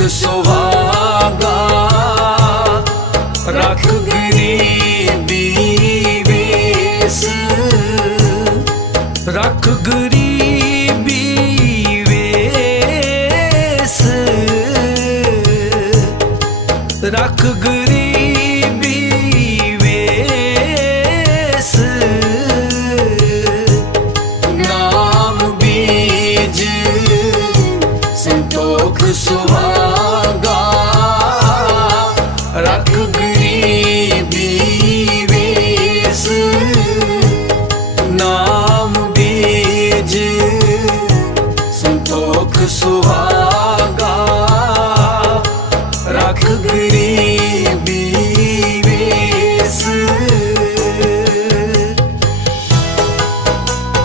ਰੱਖ ਸੁਹਾਗਾ ਰੱਖ ਗਰੀਬੀ ਵੇਸ। ਰੱਖ ਗਰੀਬੀ ਵੇਸ। ਰੱਖ ਗਰੀਬੀ ਦੁੱਖ ਸੁਹਾਗਾ ਰੱਖ ਗਰੀਬੀ ਵੇਸ। ਨਾਮ ਬੀਜ ਸੰਤੋਖ ਸੁਹਾਗਾ